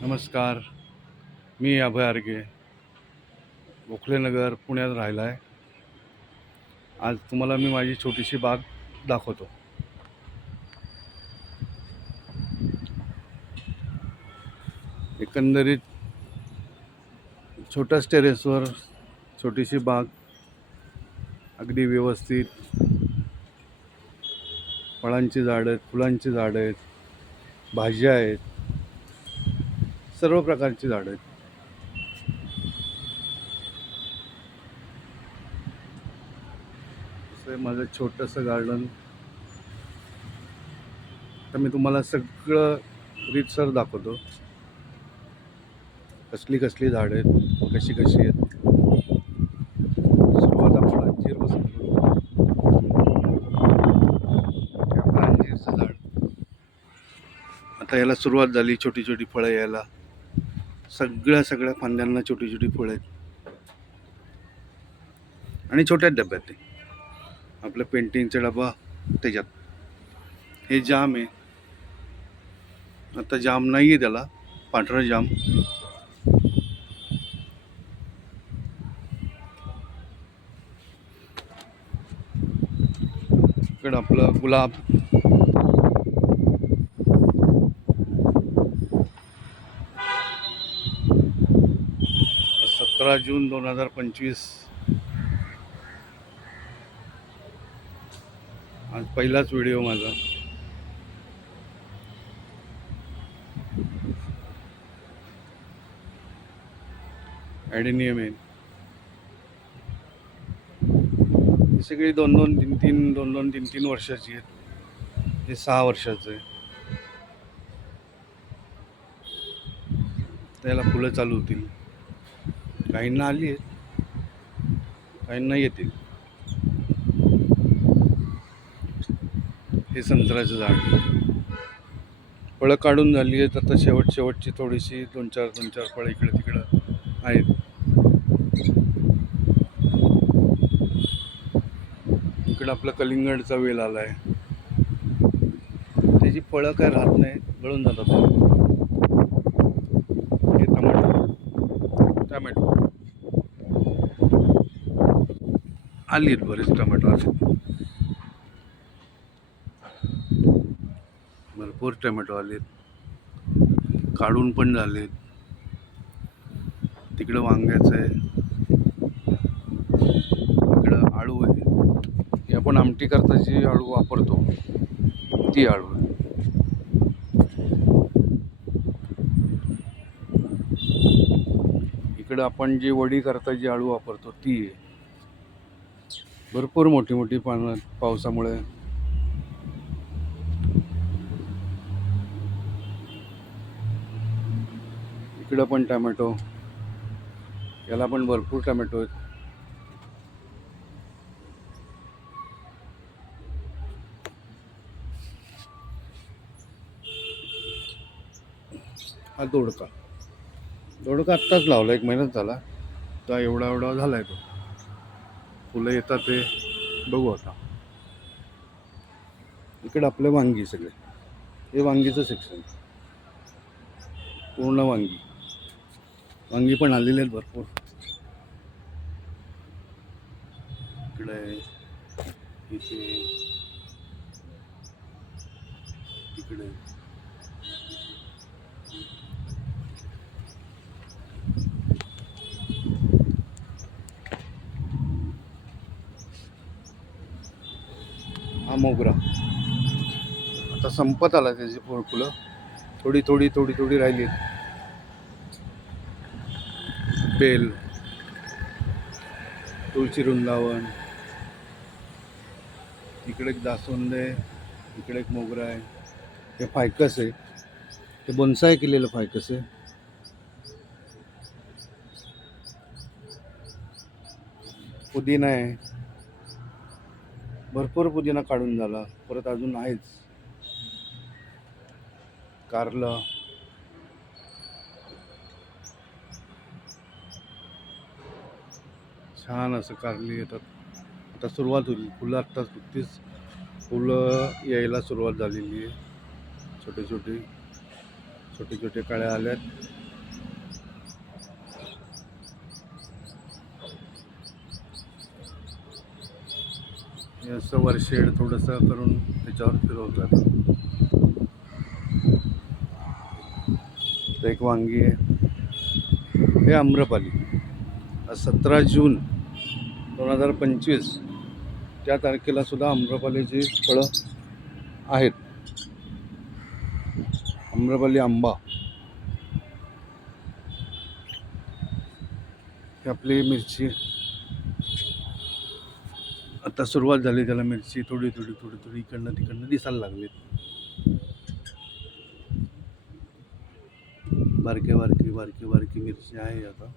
नमस्कार. मी अभय आर्गे. गोखलेनगर पुण्यात राहिला आहे आज तुम्हाला मी माझी छोटीशी बाग दाखवतो. एकंदरीत छोट्याच टेरेसवर छोटीशी बाग अगदी व्यवस्थित. फळांची झाडं आहेत फुलांची झाडं आहेत भाज्या आहेत. सर्व प्रकारची झाडं आहेत. माझं छोटंसं गार्डन तर मी तुम्हाला सगळं रीतसर दाखवतो. कसली कसली झाडं आहेत कशी कशी आहेत. सुरुवात आपण अंजीर बसून आपलं अंजीरचं झाड. आता याला सुरुवात झाली छोटी छोटी फळं यायला. सगळ्या सगळ्या फांद्यांना छोटी छोटी फळं आहेत. आणि छोट्याच डब्यात ते. आपलं पेंटिंगचा डबा त्याच्यात. हे जाम आहे. आता जाम नाही आहे त्याला. पांढरा जाम. इकडं आपलं गुलाब. सोळा जून दोन हजार पंचवीस. आज पहिलाच व्हिडिओ माझा. ॲडिनियम आहे सगळी दोन दोन तीन तीन दोन दोन तीन तीन वर्षाची आहेत. हे सहा वर्षाचं आहे. त्याला फुलं चालू होतील. काहींना आली आहेत काहींना येतील. हे संत्र्याचं झाड. फळं काढून झाली आहेत आता शेवट शेवटची थोडीशी दोन चार दोन चार फळं इकडे तिकडं आहेत. इकडं आपला कलिंगडचा वेल आला आहे त्याची फळं काय राहत नाही गळून जातात हे टमाटो टमॅटो आली आहेत बरेच टमाटो असे. भरपूर टमॅटो आलेत. काढून पण झालेत. तिकडं वांग्याचं आहे. इकडं आळू आहे. हे आपण आमटी करता जी आळू वापरतो. ती आळू आहे. इकडं आपण जी वडी करता जी आळू वापरतो ती आहे. भरपूर मोठी मोठी पानं पावसामुळे. इकडं पण टमॅटो. याला पण भरपूर टमॅटो आहेत. हा दोडका. दोडका आत्ताच लावला एक महिन्यात झाला. तर एवढा एवढा झाला आहे तो. फुलं येतात ते बघू आता. इकडे आपले वांगी सगळे. हे वांगीचं सेक्शन पूर्ण वांगी. वांगी पण आलेले आहेत भरपूर. इकडे इथे. हा मोगरा आता संपत आला त्याची फुल फुलं. थोडी थोडी थोडी थोडी राहिली बेल. तुळशी वृंदावन. इकडे एक दासवंद आहे इकडे एक मोगरा आहे. हे फायकस आहे. ते बोनसाय केलेलं फायकस आहे. पुदिना आहे. भरपूर पुदिना काढून झाला. परत अजून आहेच. कारलं. छान असं कारली येतात. आता सुरुवात होईल. फुलं आत्ताच नुकतीच फुलं यायला सुरुवात झालेली आहे. छोटे छोटे छोटे छोटे काळ्या आल्यात. असं वरशेड थोडंसं करून त्याच्यावर फिरवतात. तर एक वांगी आहे. हे आम्रपाली. सतरा जून दोन हजार पंचवीस. त्या तारखेला सुद्धा आम्रपालीची फळं आहेत. आम्रपाली आंबा. ही आपली मिरची आता सुरुवात झाली त्याला मिरची थोडी थोडी थोडी थोडी इकडनं तिकडनं दिसायला लागली. बारके बारकी बारकी बारकी मिरची आहे आता.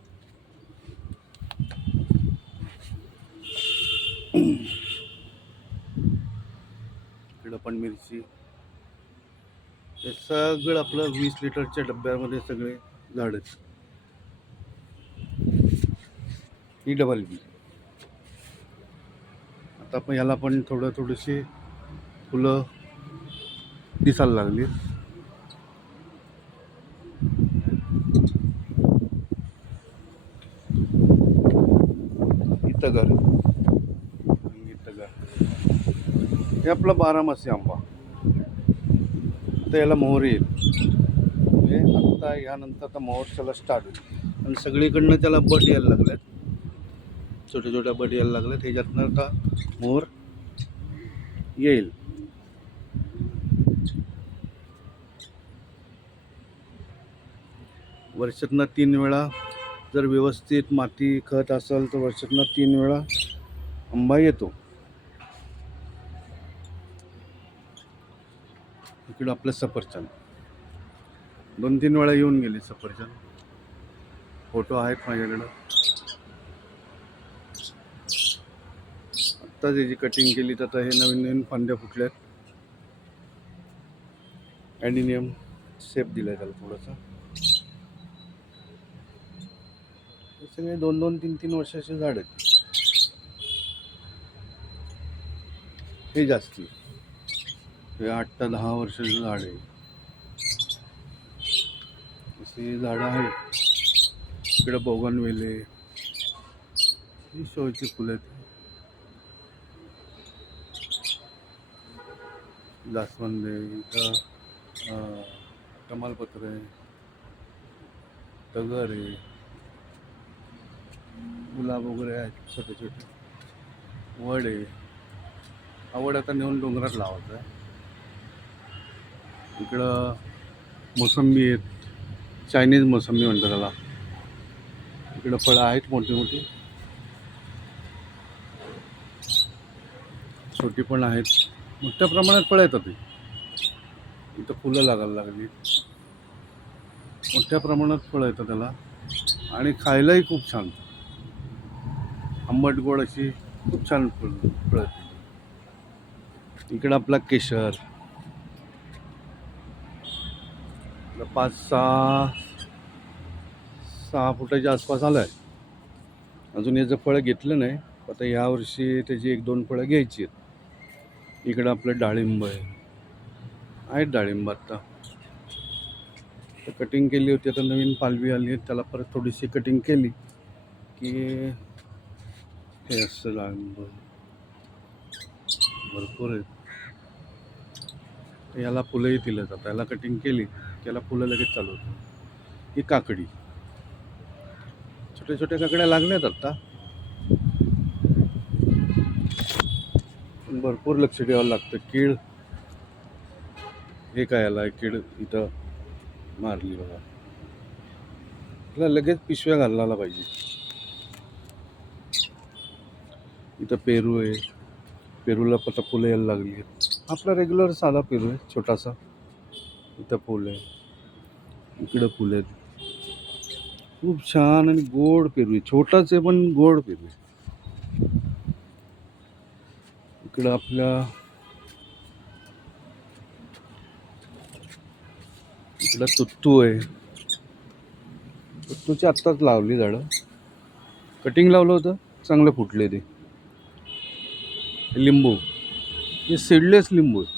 इकडं पण मिरची. हे सगळं आपलं वीस लिटरच्या डब्यामध्ये सगळे झाड आहेत. ही डबल बी आता पण याला पण थोडं थोडीशी फुलं दिसायला लागली. इथं घर इथं घर हे आपलं बारामासी आंबा. म्हणजे आता याला मोहर येईल म्हणजे आत्ता ह्यानंतर आता मोहर त्याला स्टार्ट होईल. आणि सगळीकडनं त्याला बट यायला लागल्यात छोट्या छोट्या बट यायला लागल्यात ह्याच्यातनं आता मोर येईल. वर्षातनं तीन वेळा जर व्यवस्थित माती खत असेल तर वर्षातनं तीन वेळा आंबा येतो. इकडं आपलं सफरचंद. दोन तीन वेळा येऊन गेले सफरचंद. फोटो आहेत माझ्याकडं. आत्ता त्याची कटिंग केली तर आता हे नवीन नवीन फांद्या फुटल्यात. ॲडिनियम शेप दिलाय त्याला थोडासा. हे सगळे दोन दोन तीन तीन वर्षाचे झाड आहेत. हे जास्ती. हे आठ ते दहा वर्षाचं झाड आहे. असे झाडं आहेत. इकडं बोगनवेले ही शोची फुलं आहेत. जास्वंद आहे इथं कमालपत्र आहे तगर आहे गुलाब वगैरे आहेत छोटे छोटे वड. आहे आवड आता नेऊन डोंगरात लावायचं आहे. इकडं मोसंबी आहेत. चायनीज मोसंबी म्हणतात त्याला. इकडं फळं आहेत मोठी मोठी छोटी पण आहेत. मोठ्या प्रमाणात फळं येतात ती. इथं फुलं लागायला लागली. मोठ्या प्रमाणात फळं येतं त्याला. आणि खायलाही खूप छान. आंबट गोड अशी खूप छान फळ फळं येतात. इकडं आपला केशर. पाच सहा सहा फुटाच्या आसपास आला आहे अजून याचं फळं घेतलं नाही. आता यावर्षी त्याची एक दोन फळं घ्यायची आहेत. इकडं आपलं डाळिंब आहे. आहेत डाळिंब आत्ता तर कटिंग केली होती आता नवीन पालवी आली आहे त्याला परत थोडीशी कटिंग केली की हे असतं डाळिंब. भरपूर आहेत. तर याला फुलंही दिलं जातं याला कटिंग केली त्याला याला फुलं लगेच चालू होतं ही काकडी. छोट्या छोट्या काकड्या लागल्यात आत्ता भरपूर लक्ष द्यावं लागतं. कीड हे काय आला कीड इथं मारली बघा. तिला लगेच पिशव्या घालायला पाहिजे. इथं पेरू आहे. पेरूला पता फुलं यायला लागली आहेत. आपला रेग्युलर साधा पेरू आहे छोटासा. इथं फुल आहे इकडं फुलं आहेत. खूप छान आणि गोड पेरू आहे. छोटाच आहे पण गोड पेरू आहे. इकडं आपल्या इकडं तुत्तू आहे. तुत्तूची आत्ताच लावली झाडं. कटिंग लावलं होतं चांगलं फुटले ते. लिंबू. हे सीडलेस लिंबू आहे.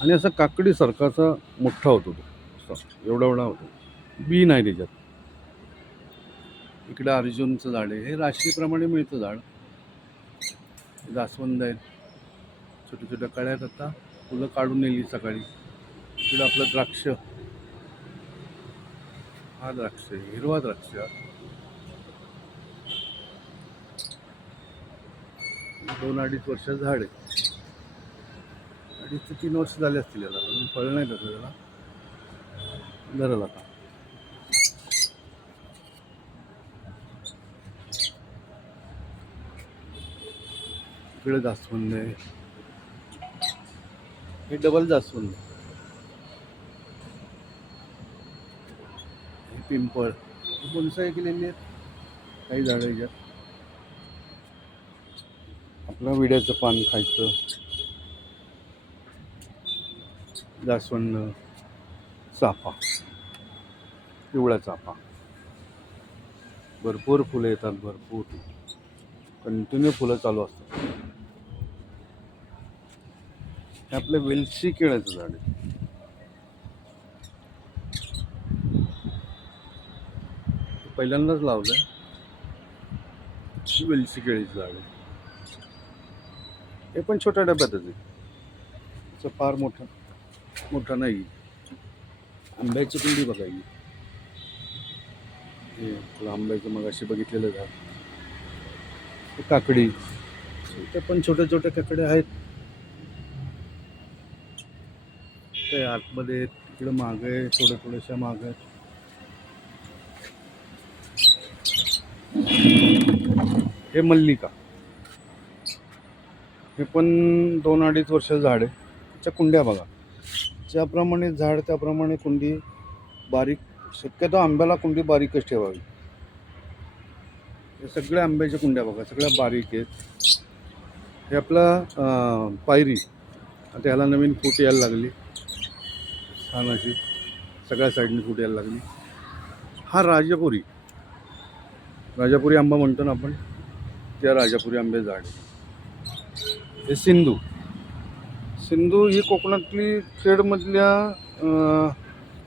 आणि असं काकडीसारखा असा मोठा होतो तो. एवढा एवढा होतो. बी नाही त्याच्यात. इकडं अर्जुनचं झाड आहे. हे राशीप्रमाणे मिळतं झाड. जास्वंद आहेत. छोट्या छोट्या कळ्यात आता. फुलं काढून नेली सकाळी. तिकडं आपलं द्राक्ष. हा द्राक्ष आहे, हिरवा द्राक्ष. दोन अडीच वर्ष झाड आहे अडीच ते तीन वर्ष झाले असतील याला. अजून फळ नाही त्याचं त्याला. धरल आता. इकडे जास्वंद आहे. हे डबल जास्वंद हे पिंपळ ही बोनसाई केलेली आहेत काही झाडं याच्यात. आपलं विड्याचं पान खायचं. जास्वंद चाफा. पिवळा चाफा. भरपूर फुलं येतात भरपूर. कंटिन्यू फुलं चालू असतात. हे आपलं वेलची केळ्याचं झाड आहे. पहिल्यांदाच लावलंय. वेलची केळीचं झाड आहे. हे पण छोट्या डब्यातच आहे. असं फार मोठं मोठा नाही. आंब्याची कुंडी बघायची हे. आपलं आंब्याचं मग अशी बघितलेलं झाड. काकडी. ते पण छोट्या छोट्या काकड्या आहेत. आहे आतमध्ये आहेत, तिकडं मागं आहे थोड्या थोड्याशा मागं आहेत हे मल्लिका. हे पण दोन अडीच वर्षाचं झाड आहे. त्याच्या कुंड्या बघा. ज्याप्रमाणे झाड त्याप्रमाणे कुंडी बारीक शक्यतो आंब्याला कुंडी बारीकच ठेवावी. हे सगळ्या आंब्याच्या कुंड्या बघा सगळ्या बारीक आहेत. हे आपला पायरी. आता ह्याला नवीन फूट यायला लागली. छान सगळ्या साईडने फूट यायला लागली. हा राजापुरी. राजापुरी आंबा म्हणतो ना आपण त्या राजापुरी आंबे झाड हे सिंधू. सिंधू ही कोकणातली खेडमधल्या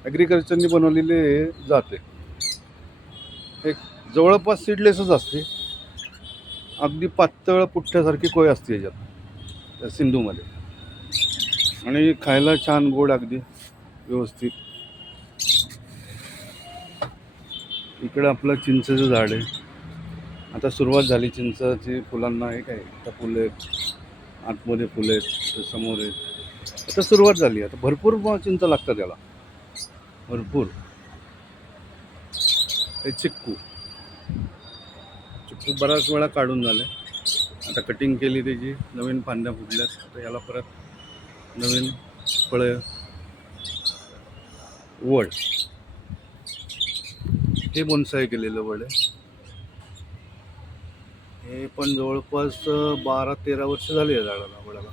ॲग्रिकल्चरनी बनवलेले जाते एक जवळपास सीडलेसच असते. अगदी पातळ पुठ्ठ्यासारखी कोय असते याच्यात त्या सिंधूमध्ये. आणि खायला छान गोड अगदी. व्यवस्थित. इकडं आपलं चिंचेचं झाड आहे. आता सुरुवात झाली. चिंचाची फुलांना हे काय आता फुलं आहेत. आतमध्ये फुलं आहेत. समोर आहेत. आता सुरुवात झाली. आता भरपूर चिंच लागतात त्याला भरपूर. हे चिक्कू. चिक्कू बराच वेळा काढून झाले. आता कटिंग केली त्याची. नवीन फांद्या फुटल्यात. आता याला परत नवीन फळं वड. हे बोनसाय केलेलं वड आहे. हे पण जवळपास बारा तेरा वर्ष झाली या झाडाला वडाला.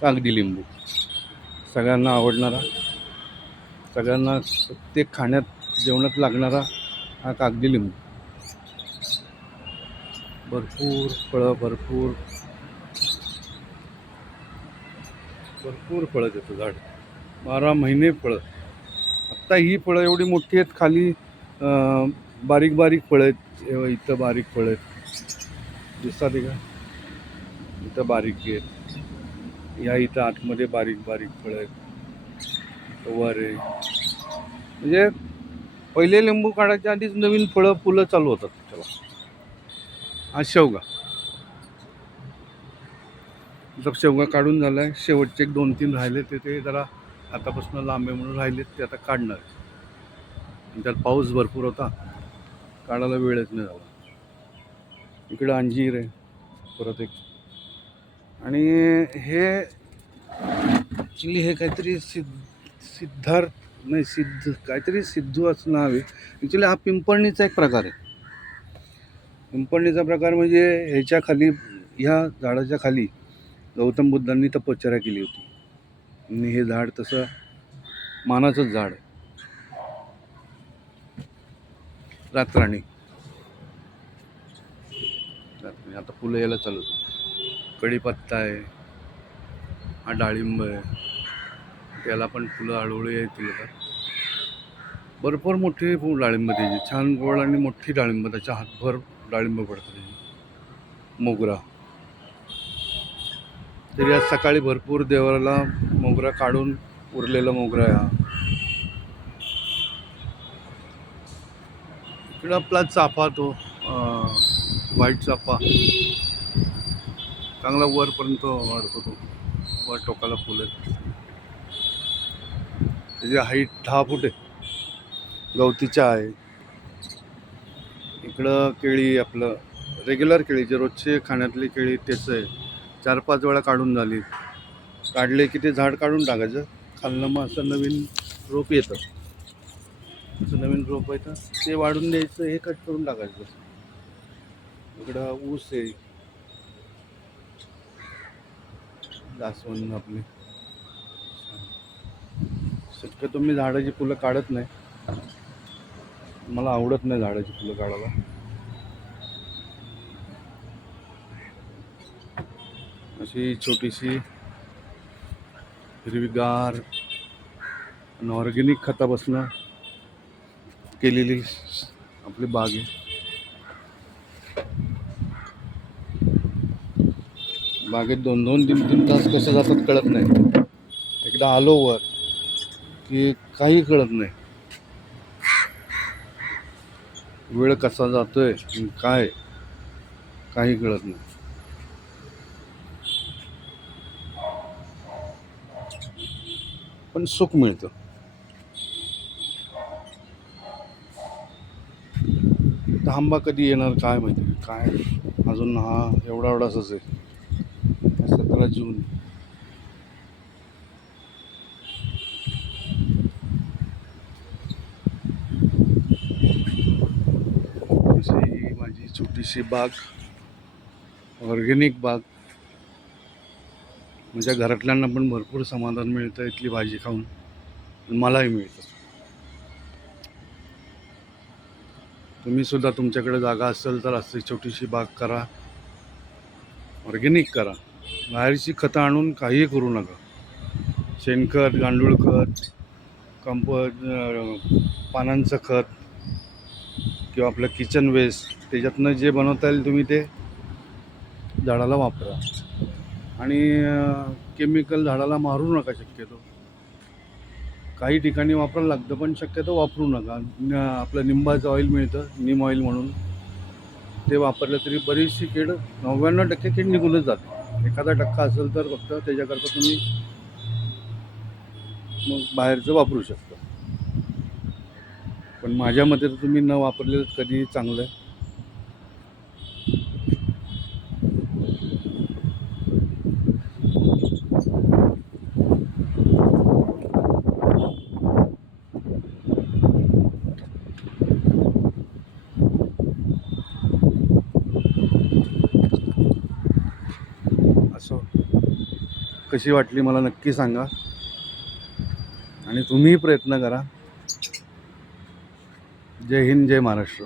कागदी लिंबू. सगळ्यांना आवडणारा सगळ्यांना प्रत्येक खाण्यात जेवणात लागणारा हा कागदी लिंबू. भरपूर फळं भरपूर भरपूर फळं देतं झाड. बारा महिने फळं. आत्ता ही फळं एवढी मोठी आहेत खाली बारीक बारीक फळं आहेत. इथं बारीक फळं आहेत. दिसतात आहे का? इथं बारीक आहेत. या इथं आतमध्ये बारीक बारीक फळं आहेत. वर आहे. म्हणजे पहिले लिंबू काढायच्या आधीच नवीन फळं फुलं चालू होतात त्याला. हा शेवगा. जर शेवगा काढून झाला आहे शेवटचे एक दोन तीन राहिले ते ते जरा आतापासून लांबे म्हणून राहिलेत ते आता काढणार आणि त्यात पाऊस भरपूर होता. काढायला वेळच नाही झाला. इकडं अंजीर आहे परत एक. आणि हे ॲक्च्युली हे काहीतरी सिद्ध सिद्धार्थ नाही सिद्ध काहीतरी सिद्धू असं नाव आहे. ॲक्च्युली हा पिंपळणीचा एक प्रकार आहे. पिंपळणीचा प्रकार म्हणजे ह्याच्या खाली ह्या झाडाच्या खाली गौतम बुद्धांनी तपश्चर्या केली होती. आणि हे झाड तसं मानाचंच झाड रातराणी. आता फुलं यायला चालू होतं. कढीपत्ता आहे. हा डाळिंब आहे. त्याला पण फुलं हळूहळू येतील आता. भरपूर मोठी फुल डाळिंब त्याची. छान गोड आणि मोठी डाळिंब. त्याच्या हातभर डाळिंब पडतं त्याची. मोगरा. तरी आज सकाळी भरपूर देवाला मोगरा काढून उरलेला मोगरा आहे हा. इकडं आपला चाफा तो व्हाईट चाफा. चांगला वरपर्यंत वाढतो तो. वर टोकाला फुलं. आहेत. त्याची हाईट दहा फूट आहे. गवतीच्या आहे. इकडं केळी आपलं रेग्युलर केळी जे रोजचे खाण्यातली केळी त्याचं आहे. चार पाच वेळा काढून झाली. काढले की ते झाड काढून टाकायचं. खालनं मग असं नवीन रोप येतं. असं नवीन रोप येतं ते वाढून द्यायचं हे कट करून टाकायचं. इकडं ऊस आहे. जास्वंद आपली. शक्यतो मी झाडाची फुलं काढत नाही. मला आवडत नाही झाडाची फुलं काढायला. अशी छोटीशी हिरवीगार आणि ऑर्गेनिक खतापासनं केलेली आपली बाग आहे. बागेत दोन दोन तीन तीन तास कसे जातात कळत नाही. एकदा आलो वर की काही कळत नाही. वेळ कसा जातोय काय काही कळत नाही. पण सुख मिळतं. थांबा कधी येणार काय माहिती? काय? अजून हा एवढा एवढाच आहे. सतरा जून. ही माझी छोटीशी बाग. ऑर्गेनिक बाग. माझ्या घरातल्यांना पण भरपूर समाधान मिळतं इथली भाजी खाऊन. मलाही मिळतं. तुम्ही सुद्धा तुमच्याकडे जागा असेल तर असं छोटीशी बाग करा. ऑर्गेनिक करा. बाहेरची खतं आणून काहीही करू नका. शेणखत गांडूळ खत कंप पानांचं खत किंवा आपलं किचन वेस्ट त्याच्यातनं जे बनवता येईल तुम्ही ते झाडाला वापरा. आणि केमिकल झाडाला मारू नका शक्यतो. काही ठिकाणी वापरायला लागतं पण शक्यतो वापरू नका. आपलं निंबाचं ऑइल मिळतं निम ऑइल म्हणून. ते वापरलं तरी बरीचशी कीड नव्याण्णव टक्के कीड निघूनच जाते. एखादा टक्का असेल तर फक्त त्याच्याकरता तुम्ही मग बाहेरचं वापरू शकता. पण माझ्या मते तर तुम्ही न वापरलेलं कधीही चांगलं आहे असं कशी वाटली मला नक्की सांगा. आणि तुम्हीही प्रयत्न करा. जय हिंद जय महाराष्ट्र.